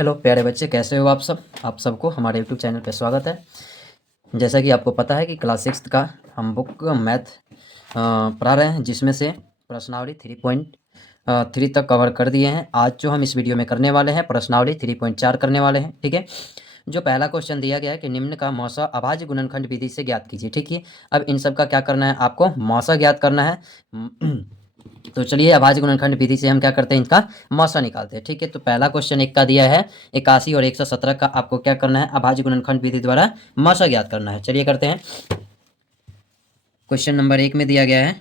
Hello प्यारे बच्चे, कैसे हो आप सब। आप सबको हमारे यूट्यूब चैनल पे स्वागत है। जैसा कि आपको पता है कि क्लास 6 का हम बुक मैथ पढ़ा रहे हैं, जिसमें से प्रश्नावली 3.3 तक कवर कर दिए हैं। आज जो हम इस वीडियो में करने वाले हैं, प्रश्नावली 3.4 करने वाले हैं। ठीक है। जो पहला क्वेश्चन दिया गया है कि निम्न का मौसा अभाज्य गुणनखंड विधि से ज्ञात कीजिए। ठीक है। अब इन सब का क्या करना है, आपको मौसा ज्ञात करना है। तो चलिए, अभाज्य गुणनखंड विधि से हम क्या करते हैं, इनका मौसा निकालते हैं। ठीक है। तो पहला क्वेश्चन एक का दिया है 81 और 117 का, आपको क्या करना है, अभाज्य गुणनखंड विधि द्वारा मौसा ज्ञात करना है। चलिए करते हैं। क्वेश्चन नंबर 1 में दिया गया है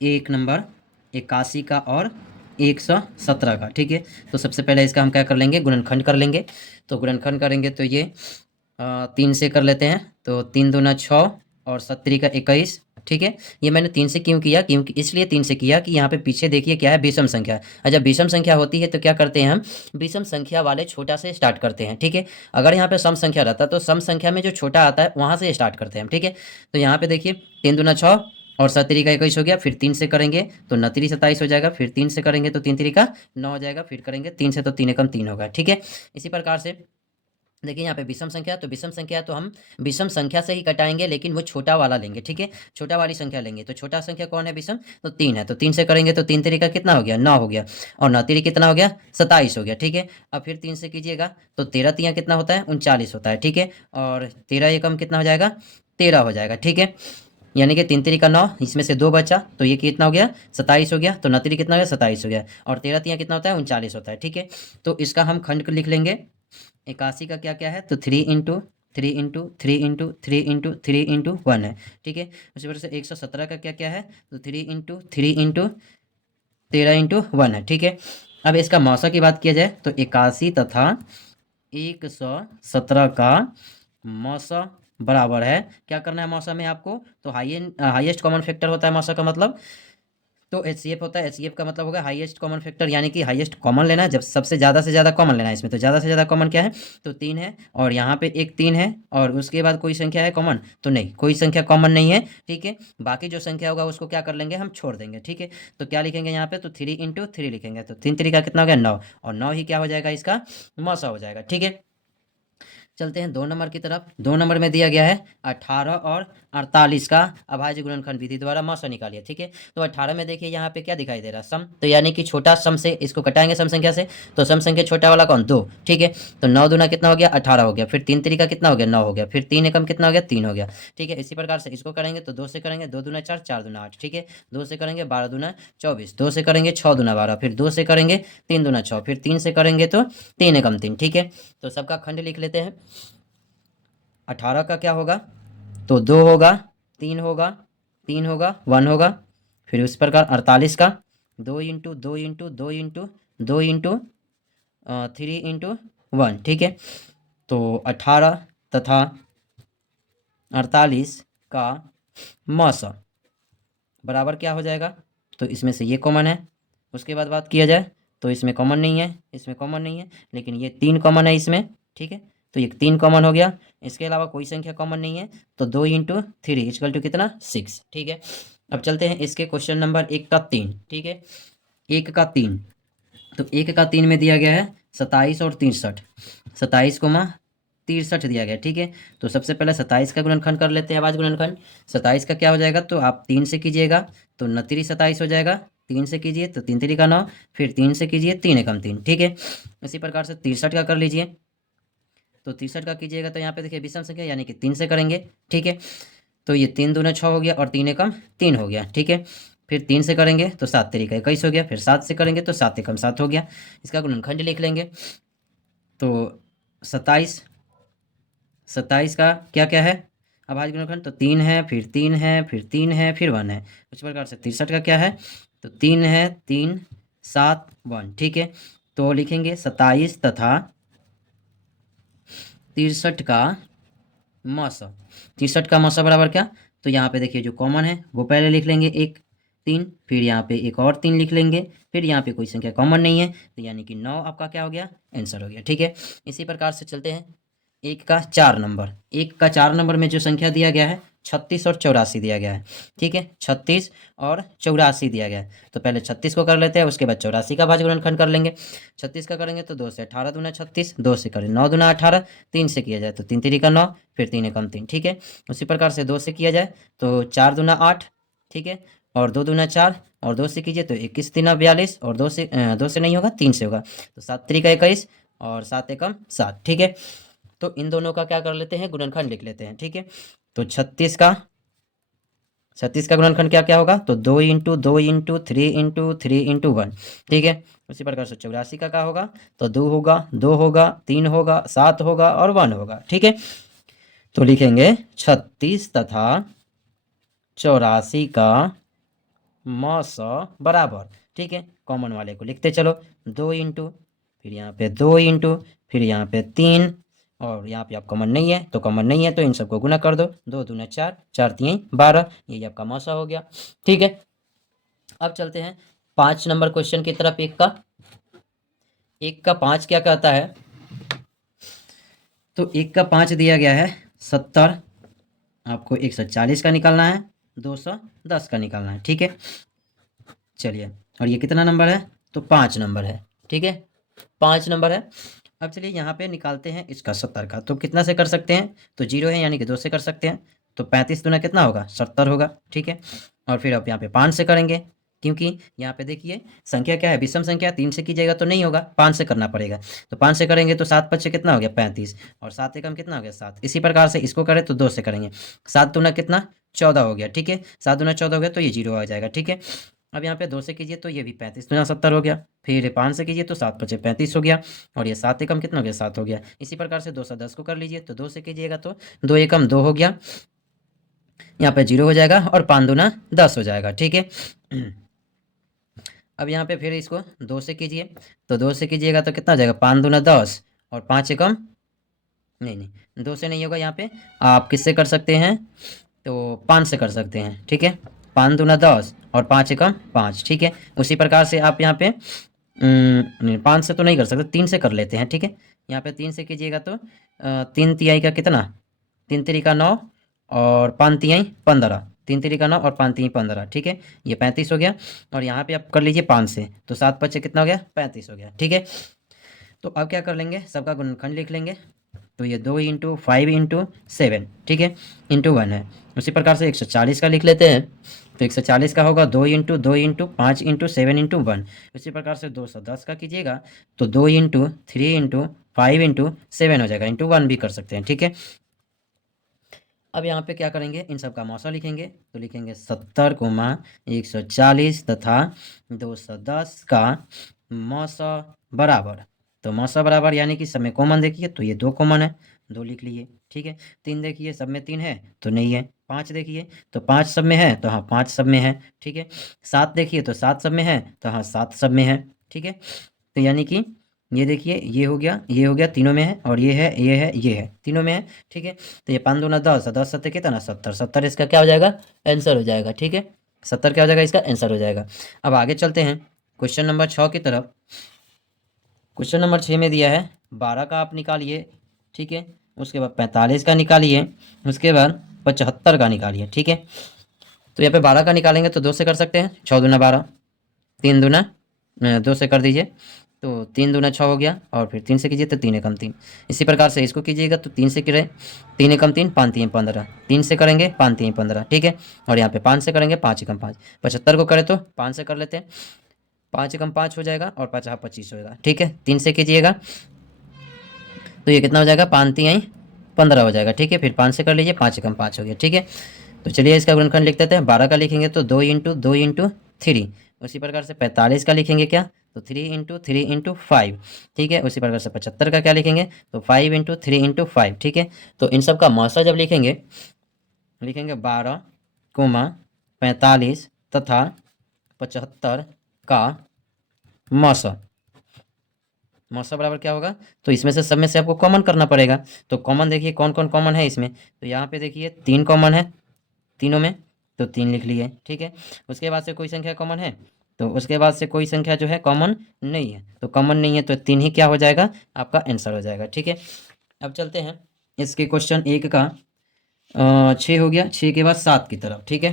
एक नंबर 81 का और 117 का। ठीक है। तो सबसे पहले इसका हम क्या कर लेंगे, गुणनखंड कर लेंगे। तो गुणनखंड करेंगे तो ये 3 से कर लेते हैं। तो 3 दूना 6 और 7 का 21। ठीक है। ये मैंने 3 से क्यों किया, क्योंकि इसलिए 3 से किया कि यहाँ पे पीछे देखिए क्या है, विषम संख्या है। और जब विषम संख्या होती है तो क्या करते हैं हम, विषम संख्या वाले छोटा से स्टार्ट करते हैं। ठीक है। अगर यहाँ पे सम संख्या रहता तो सम संख्या में जो छोटा आता है वहाँ से स्टार्ट करते हैं हम। ठीक है। तो यहाँ पे देखिए 3 दूना 6 और 7 का 21 हो गया। फिर 3 से करेंगे तो 9 27 हो जाएगा। फिर 3 से करेंगे तो 3 का 9 हो जाएगा। फिर करेंगे 3 से तो 3 एकम 3 होगा। ठीक है। इसी प्रकार से देखिए यहाँ पे विषम संख्या, तो विषम संख्या तो हम विषम संख्या से ही कटाएंगे, लेकिन वो छोटा वाला लेंगे। ठीक है। छोटा वाली संख्या लेंगे। तो छोटा संख्या कौन है, विषम, तो 3 है। तो 3 से करेंगे तो 3 का कितना हो गया, 9 हो गया। और 9 कितना हो गया, 27 हो गया। ठीक है। अब फिर 3 से कीजिएगा तो 13 तिया कितना होता है, 39 होता है। ठीक है। और 13 एकम कितना हो जाएगा, 13 हो जाएगा। ठीक है। यानी कि 3 का 9, इसमें से 2 बचा तो ये कितना हो गया, 27 हो गया। तो 9 कितना हो गया, 27 हो गया। और 13 तिया कितना होता है, 39 होता है। ठीक है। तो इसका हम खंड लिख लेंगे। 81 का क्या क्या है, तो 3 × 3 × 3 × 3 × 3 × 1 है। ठीक है। उसी वजह से 117 का क्या क्या है, तो 3 × 3 × 13 × 1 है। ठीक है। अब इसका मौसा की बात किया जाए तो 81 तथा 117 का मौसा बराबर है, क्या करना है मौसा में आपको, तो हाईएस्ट कॉमन फैक्टर होता है मौसा का मतलब, तो एचसीएफ होता है। एचसीएफ का मतलब होगा हाईएस्ट कॉमन फैक्टर, यानी कि हाईएस्ट कॉमन लेना है, जब सबसे ज़्यादा से ज़्यादा कॉमन लेना है इसमें। तो ज़्यादा से ज़्यादा कॉमन क्या है, तो 3 है। और यहाँ पे एक 3 है और उसके बाद कोई संख्या है कॉमन, तो नहीं, कोई संख्या कॉमन नहीं है। ठीक है। बाकी जो संख्या होगा उसको क्या कर लेंगे, हम छोड़ देंगे। ठीक है। तो क्या लिखेंगे यहाँ पे, तो 3 × 3 लिखेंगे। तो 3 का कितना हो गया, 9। और 9 ही क्या हो जाएगा, इसका मौसा हो जाएगा। ठीक है। चलते हैं 2 नंबर की तरफ। 2 नंबर में दिया गया है 18 और 48 का अभाज्य गुणनखंड विधि द्वारा मौसा निकालिए। ठीक है। तो 18 में देखिए यहाँ पे क्या दिखाई दे रहा है, सम, तो यानी कि छोटा सम से इसको कटाएंगे सम संख्या से। तो सम संख्या छोटा वाला कौन, 2। ठीक है। तो 9 दूना कितना हो गया, 18 हो गया। फिर 3 का कितना हो गया, 9 हो गया। फिर 3 एकम कितना हो गया, 3 हो गया। ठीक है। इसी प्रकार से इसको करेंगे तो 2 से करेंगे 2 दूना 4, 4 दूना 8। ठीक है। 2 से करेंगे 12 दूना 24, 2 से करेंगे 6 दूना 12, फिर 2 से करेंगे 3 दूना 6, फिर 3 से करेंगे तो 3 एकम 3। ठीक है। तो सबका खंड लिख लेते हैं। 18 का क्या होगा, तो 2 होगा, 3 होगा, 3 होगा, 1 होगा। फिर उस प्रकार 48 का 2 × 2 × 2 × 2 × 3 × 1। ठीक है। तो 18 तथा 48 का मौसा बराबर क्या हो जाएगा, तो इसमें से ये कॉमन है। उसके बाद बात किया जाए तो इसमें कॉमन नहीं है, इसमें कॉमन नहीं है, लेकिन ये 3 कॉमन है इसमें। ठीक है। तो ये 3 कॉमन हो गया। इसके अलावा कोई संख्या कॉमन नहीं है। तो 2 × 3 = कितना, 6। ठीक है। अब चलते हैं इसके क्वेश्चन नंबर 1 का 3। ठीक है। 1 का 3, तो 1 का 3 में दिया गया है 27 और 63, 27 को 63 दिया गया। ठीक है। तो सबसे पहले 27 का गुणनखंड कर लेते हैं, आवाज गुणनखंड। 27 का क्या हो जाएगा, तो आप 3 से कीजिएगा तो 29 27 हो जाएगा। 3 से कीजिए तो 3 का 9, फिर 3 से कीजिए 3 एकम 3। ठीक है। इसी प्रकार से 63 का कर लीजिए। तो 63 का कीजिएगा तो यहाँ पे देखिए विषम संख्या, यानी कि 3 से करेंगे। ठीक है। तो ये 3 दूना 6 हो गया और 3 एकम 3 हो गया। ठीक है। फिर 3 से करेंगे तो 7 का 21 हो गया। फिर 7 से करेंगे तो 7 एकम 7 हो गया। इसका गुणनखंड लिख लेंगे। तो 27, 27 का क्या क्या है, अभाज्य गुणनखंड, तो 3 है, फिर 3 है, फिर 3 है, फिर 1 है। उस प्रकार से 63 का क्या है, तो 3 है, 3 7 1। ठीक है। तो लिखेंगे 27 तथा 63 का मौसा। 63 का मौसा बराबर क्या, तो यहाँ पे देखिए जो कॉमन है वो पहले लिख लेंगे, एक 3, फिर यहाँ पे एक और 3 लिख लेंगे, फिर यहाँ पे कोई संख्या कॉमन नहीं है, तो यानी कि 9 आपका क्या हो गया, आंसर हो गया। ठीक है। इसी प्रकार से चलते हैं 1 का 4 नंबर। 1 का 4 नंबर में जो संख्या दिया गया है 36 और 84 दिया गया है। ठीक है, 36 और 84 दिया गया है। तो पहले 36 को कर लेते हैं, उसके बाद 84 का भाज्य गुणनखंड कर लेंगे। 36 का करेंगे तो 2 से 18 दूना 36, 2 से करें 9 दूना 18, 3 से किया जाए तो 3 तिरी का 9, फिर 3 एकम 3। ठीक है, उसी प्रकार से 2 से किया जाए तो 4 दूना 8। ठीक है, और 2 दूना 4, और 2 से कीजिए तो 21 तीना 42, और 2 से नहीं होगा, 3 से होगा तो 7 तिरी का 21, और 7 एकम 7। ठीक है, तो इन दोनों का क्या कर लेते हैं, गुणनखंड लिख लेते हैं। ठीक है, तो 36 का गुणनखंड क्या क्या होगा, तो 2 इंटू 2 इंटू 3 इंटू 3 इंटू 1। ठीक है, उसी प्रकार से 84 का क्या होगा, तो 2 होगा, 2 होगा, 3 होगा, 7 होगा और 1 होगा। ठीक है, तो लिखेंगे 36 तथा 84 का मौस बराबर। ठीक है, कॉमन वाले को लिखते चलो, 2 इंटू, फिर यहाँ पे 2 इंटू, फिर यहाँ पे 3, और यहाँ पे आप कॉमन नहीं है तो कॉमन नहीं है तो इन सबको गुना कर दो, 2 दूना 4, 4 3 12, यही आपका मौसा हो गया। ठीक है, अब चलते हैं 5 नंबर क्वेश्चन की तरफ। एक का 5 क्या कहता है, तो 1 का 5 दिया गया है 70, आपको 140 का निकालना है, 210 का निकालना है। ठीक है, चलिए, और ये कितना नंबर है, तो 5 नंबर है। ठीक है, 5 नंबर है। अब चलिए यहाँ पे निकालते हैं इसका 70 का, तो कितना से कर सकते हैं, तो 0 है यानी कि 2 से कर सकते हैं, तो 35 दूना कितना होगा, 70 होगा। ठीक है, और फिर आप यहाँ पे 5 से करेंगे, क्योंकि यहाँ पे देखिए संख्या क्या है, विषम संख्या, 3 से कीजिएगा तो नहीं होगा, 5 से करना पड़ेगा। तो 5 से करेंगे तो 7 5 कितना हो गया, 35, और 7 एकम कितना हो गया, 7। इसी प्रकार से इसको करें तो 2 से करेंगे, 7 दूना कितना, 14 हो गया। ठीक है, 7 दूना 14 हो गया तो ये 0 आ जाएगा। ठीक है, अब यहाँ पे 2 से कीजिए तो ये भी 35 दूना 70 हो गया, फिर 5 से कीजिए तो 7 5 35 हो गया, और ये 7 एकम कितना हो गया, 7 हो गया। इसी प्रकार से 210 को कर लीजिए, तो 2 से कीजिएगा तो 2 एकम 2 हो गया, यहाँ पे 0 हो जाएगा, और 5 दूना 10 हो जाएगा। ठीक है, अब यहाँ पे फिर इसको 2 से कीजिए, तो 2 से कीजिएगा तो कितना हो जाएगा, 5 दूना 10, और 5 एकम, नहीं नहीं 2 से नहीं होगा, यहाँ पे आप किससे कर सकते हैं, तो 5 से कर सकते हैं। ठीक है, 5 दूना 10, और 5 एकम 5। ठीक है, उसी प्रकार से आप यहाँ पे नहीं, 5 से तो नहीं कर सकते, 3 से कर लेते हैं। ठीक है, यहाँ पे 3 से कीजिएगा तो 3 तिहाई का कितना, 3 तिरी का 9, और 5 तिहाई 15, 3 तिरी का 9 और 5 तिहाई 15। ठीक है, ये 35 हो गया, और यहाँ पे आप कर लीजिए 5 से, तो 7 5 कितना हो गया, 35 हो गया। ठीक है, तो अब क्या कर लेंगे, सबका गुणनखंड लिख लेंगे, तो ये 2 इंटू 5 इंटू 7। ठीक है, इंटू 1 है। उसी प्रकार से 140 का लिख लेते हैं, तो 140 का होगा 2 इंटू 2 इंटू 5 इंटू 7 इंटू 1। उसी प्रकार से 210 का कीजिएगा तो 2 इंटू 3 इंटू 5 इंटू 7 हो जाएगा, इंटू 1 भी कर सकते हैं। ठीक है, अब यहाँ पे क्या करेंगे, इन सब का मौसा लिखेंगे, तो लिखेंगे 70 कोमा 140 तथा 210 का मौसा बराबर। तो मौसा बराबर यानी कि सब में कॉमन देखिए तो ये 2 कॉमन है, 2 लिख लिए। ठीक है, 3 देखिए सब में 3 है तो नहीं है, 5 देखिए तो 5 सब में है तो हाँ 5 सब में है। ठीक है, 7 देखिए तो 7 सब में है तो हाँ 7 सब में है। ठीक है, तो यानी कि ये देखिए ये हो गया, ये हो गया, तीनों में है, और ये है, ये है, ये है, तीनों में है। ठीक है, तो ये 5 दूना 10, 10 सत्तर कितना, 70, 70 इसका क्या हो जाएगा, आंसर हो जाएगा। ठीक है, 70 क्या हो जाएगा, इसका आंसर हो जाएगा। अब आगे चलते हैं क्वेश्चन नंबर 6 की तरफ। क्वेश्चन नंबर 6 में दिया है 12 का आप निकालिए। ठीक है, उसके बाद 45 का निकालिए, उसके बाद 75 का निकालिए। ठीक है, तो यहाँ पे 12 का निकालेंगे तो 2 से कर सकते हैं, 6 दूना 12, 3 दूना 2 से कर दीजिए तो 3 दूना 6 हो गया, और फिर 3 से कीजिए तो 3 एकम 3। इसी प्रकार से इसको कीजिएगा तो 3 से करे, 3 एकम 3, 5 3 15, 3 से करेंगे 5 3 15। ठीक है, और यहाँ पे 5 से करेंगे 5 एकम 5, 75 को करें तो 5 से कर लेते हैं, 5 एकम 5 हो जाएगा, और 5 25 होगा। ठीक है, 3 से कीजिएगा तो ये कितना हो जाएगा, 5 3 15 हो जाएगा। ठीक है, फिर 5 से कर लीजिए, 5 एकम 5 हो गया। ठीक है, तो चलिए इसका गुणनखंड लिख देते हैं। 12 का लिखेंगे तो 2 इंटू 2 इंटू 3। उसी प्रकार से 45 का लिखेंगे क्या, तो 3 इंटू 3 इंटू 5। ठीक है, उसी प्रकार से 75 का क्या लिखेंगे, तो 5 इंटू 3 इंटू 5। ठीक है, तो इन सब का मौसा जब लिखेंगे, लिखेंगे 12 कोमा 45 तथा 75 का मौसा। मौसा बराबर क्या होगा, तो इसमें से सब में से आपको कॉमन करना पड़ेगा। तो कॉमन देखिए कौन कौन कॉमन है इसमें, तो यहाँ पे देखिए 3 कॉमन है तीनों में, तो 3 लिख लिए। ठीक है, उसके बाद से कोई संख्या कॉमन है, तो उसके बाद से कोई संख्या जो है कॉमन नहीं है, तो कॉमन नहीं है तो 3 ही क्या हो जाएगा, आपका आंसर हो जाएगा। ठीक है, अब चलते हैं इसके क्वेश्चन 1 का। 6 हो गया, 6 के बाद 7 की तरफ, ठीक है।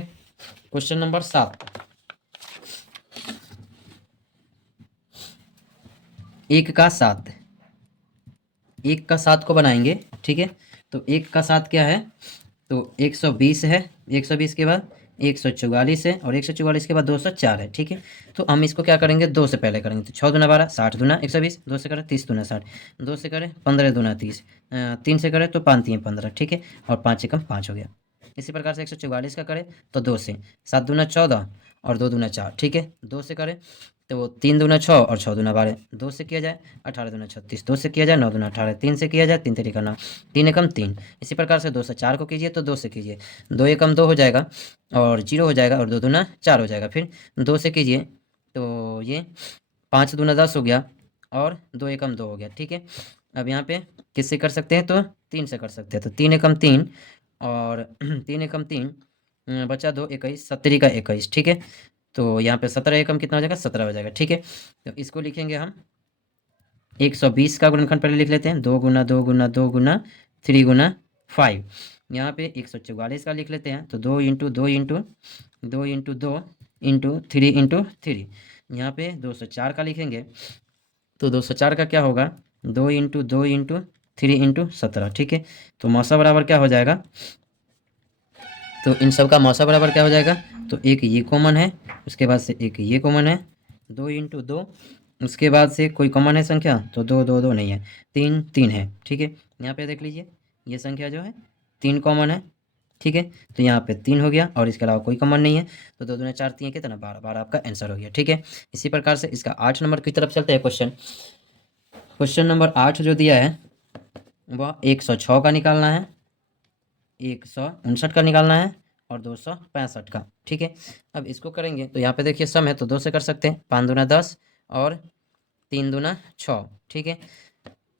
क्वेश्चन नंबर 7, 1 का 7, 1 का 7 को बनाएंगे, ठीक है। तो 1 का 7 क्या है, तो 120 है, 120 के बाद 144 है, और 144 के बाद 204 है, ठीक है। तो हम इसको क्या करेंगे, 2 से पहले करेंगे, तो 6 दूना 12, 60 दूना 120, 2 से करें 30 दूना 60, 2 से करें 15 दूना 30, 3 से करें तो 5 3 15, ठीक है। और 5 एकम 5 हो गया। इसी प्रकार से 144 का करें तो 2 से, 7 दूना 14 और 2 दूना 4, ठीक है। 2 से करें तो वो 3 दूना 6 और 6 दूना 12, 2 से किया जाए 18 दूना 36, 2 से किया जाए 9 दूना 18, 3 से किया जाए 3 तरीका 9, 3 एकम 3। इसी प्रकार से 2 से 4 को कीजिए तो 2 से कीजिए, 2 एकम 2 हो जाएगा और 0 हो जाएगा, और 2 दूना 4 हो जाएगा। फिर 2 से कीजिए तो ये 5 दूना 10 हो गया, और 2 एकम 2 हो गया, ठीक है। अब यहाँ पे किससे कर सकते हैं, तो 3 से कर सकते हैं, तो 3 एकम 3 और 3 एकम 3, बचा 2 21, 70 का 21, ठीक है। तो यहाँ पे 17 एकम कितना हो जाएगा, 17 हो जाएगा, ठीक है। तो इसको लिखेंगे हम 120 का गुणनखंड पहले लिख लेते हैं, 2 गुना 2 गुना 2 गुना 3 गुना 5। यहाँ पे 144 का लिख लेते हैं, तो 2 into 2 into 2 into 2 into 3 into 3। यहाँ पे 204 का लिखेंगे, तो 204 का क्या होगा, 2 इंटू 2 इंटू 3 इंटू 17, ठीक है। तो मौसा बराबर क्या हो जाएगा, तो इन सब का मौसा बराबर क्या हो जाएगा, तो एक ये कॉमन है, उसके बाद से एक ये कॉमन है, 2 इंटू 2, उसके बाद से कोई कॉमन है संख्या, तो 2 2 2 नहीं है, 3 3 है, ठीक है। यहाँ पे देख लीजिए ये संख्या जो है 3 कॉमन है, ठीक है। तो यहाँ पे 3 हो गया और इसके अलावा कोई कॉमन नहीं है, तो 2 दूना 4 3 कितना 12, 12 आपका आंसर हो गया, ठीक है। इसी प्रकार से इसका 8 नंबर की तरफ चलते हैं। क्वेश्चन नंबर 8 जो दिया है वह 106 का निकालना है, 159 का निकालना है और 265 का, ठीक है। अब इसको करेंगे तो यहाँ पे देखिए सम है तो 2 से कर सकते हैं, 5 दूना 10 और 3 दूना 6, ठीक है।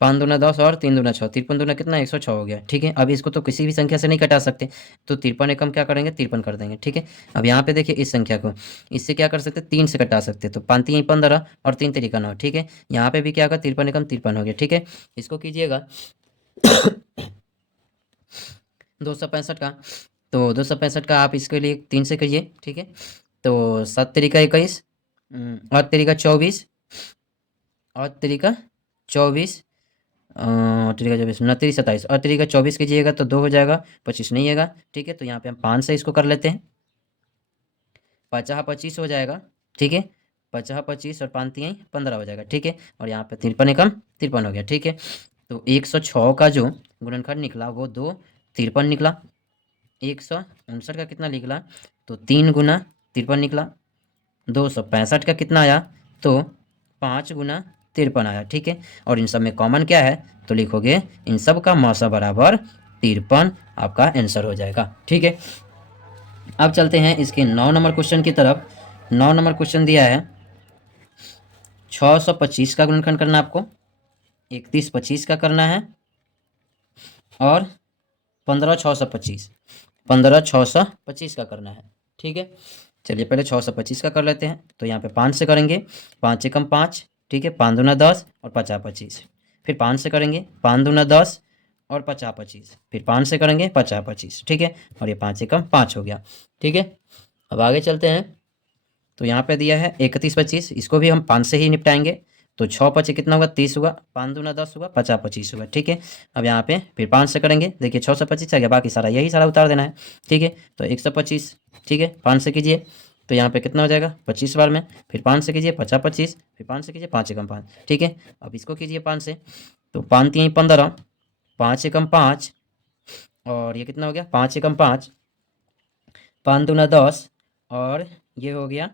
5 दूना 10 और 3 दूना 6, 53 दूना कितना 106 हो गया, ठीक है। अब इसको तो किसी भी संख्या से नहीं कटा सकते, तो 53 एकम क्या करेंगे 53 कर देंगे, ठीक है। अब यहाँ पे देखिए इस संख्या को इससे क्या कर सकते हैं, 3 से कटा सकते हैं, तो 5 3 15 और 3 तरीका 9, ठीक है। यहाँ पे भी क्या होगा 53 एकम 53 हो गया, ठीक है। इसको कीजिएगा 265 का, तो 265 का आप इसके लिए 3 से करिए, ठीक है। तो 7 तरीका 21, और तरीका 24, और तरीका 24, तरीका 24 29 27, और तरीका 24 कीजिएगा तो 2 हो जाएगा, 25 नहीं आएगा, ठीक है। तो यहाँ पे हम 5 से इसको कर लेते हैं, 50 25 हो जाएगा, ठीक है। 50 25 और 5 3 15 हो जाएगा, ठीक है। और यहाँ पे 53 एकम 53 हो गया, ठीक है। तो 106 का जो गुणनखंड निकला वो 2 53 निकला। 159 का कितना निकला, तो 3 गुना 53 निकला। 265 का कितना आया, तो 5 गुना 53 आया, ठीक है। और इन सब में कॉमन क्या है, तो लिखोगे इन सब का मौसा बराबर 53, आपका आंसर हो जाएगा, ठीक है। अब चलते हैं इसके 9 नंबर क्वेश्चन की तरफ। 9 नंबर क्वेश्चन दिया है 625 का गुणनखंड करना आपको, 3125 का करना है और 15625, 15625 का करना है, ठीक है। चलिए पहले 625 का कर लेते हैं, तो यहाँ पे 5 से करेंगे, 5 एकम 5, ठीक है। 5 दूना 10 और 50 25, फिर 5 से करेंगे, 5 दूना 10 और 50 25, फिर 5 से करेंगे 50 25, ठीक है। और ये 5 एकम 5 हो गया, ठीक है। अब आगे चलते हैं, तो यहाँ पे दिया है 31 25, इसको भी हम 5 से ही निपटाएंगे, तो 6 5 कितना होगा 30 होगा, 5 दूना 10 होगा, 50 25 होगा, ठीक है। अब यहाँ पे फिर 5 से करेंगे, देखिए 6 से 25 आ गया, बाकी सारा यही सारा उतार देना है, ठीक है। तो 125, ठीक है, 5 से कीजिए तो यहाँ पे कितना हो जाएगा 25 बार में, फिर 5 से कीजिए 50 25, फिर 5 से कीजिए 5 एकम 5, ठीक है। अब इसको कीजिए 5 से, तो 5 3 15, 5 एकम 5, और ये कितना हो गया 5 एकम 5, 5 दूना 10, और ये हो गया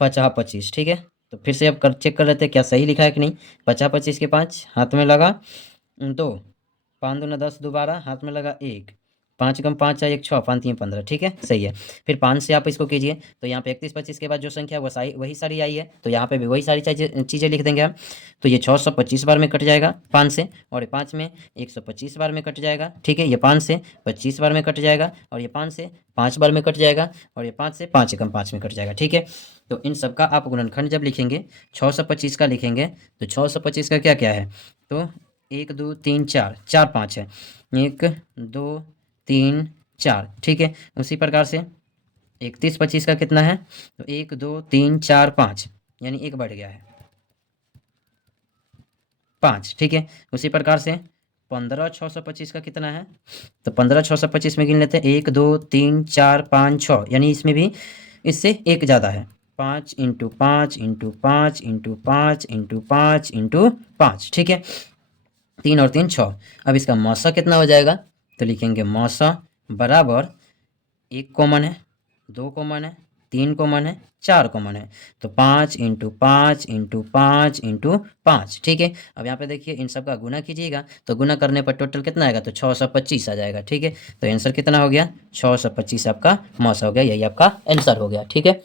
50 25, ठीक है। तो फिर से अब चेक कर लेते हैं क्या सही लिखा है कि नहीं। 50 25 के 5 हाथ में लगा 2, 5 दूना 10 दोबारा हाथ में लगा 1, 5 कम 5 है 1 6, 5 3 15, ठीक है सही है। फिर 5 से आप इसको कीजिए, तो यहाँ पे 31 25 के बाद जो संख्या है वो वही सारी आई है, तो यहाँ पे भी वही सारी चीज़ें लिख देंगे हम। तो ये 625 बार में कट जाएगा 5 से, और ये 5 में 125 बार में कट जाएगा, ठीक है। ये 5 से 25 बार में कट जाएगा, और ये 5 से 5 बार में कट जाएगा, और ये 5 से 5 एकम 5 में कट जाएगा, ठीक है। तो इन सब का आप गुणनखंड जब लिखेंगे 625 का लिखेंगे, तो 625 का क्या क्या है, तो 1 2 3 4 4 5 है, 1 2 3 4, ठीक है। उसी प्रकार से 31 25 का कितना है, तो 1 2 3 4 5, यानी एक बढ़ गया है 5, ठीक है। उसी प्रकार से 15 625 का कितना है, तो 15 625 में गिन लेते हैं 1 2 3 4 5 6, यानी इसमें भी इससे एक ज़्यादा है, 5 into 5 into 5 into 5 into 5 into 5, ठीक है। 3 और 3 6। अब इसका मौसा कितना हो जाएगा, तो लिखेंगे मौसा बराबर 1 कॉमन है, 2 कॉमन है, 3 कॉमन है, 4 कॉमन है, तो 5 इंटू 5 इंटू 5 इंटू 5, ठीक है। अब यहाँ पे देखिए इन सब का गुना कीजिएगा, तो गुना करने पर टोटल कितना आएगा, तो 625 आ जाएगा, ठीक है। तो आंसर कितना हो गया, 625 आपका मौसा हो गया, यही आपका आंसर हो गया, ठीक है।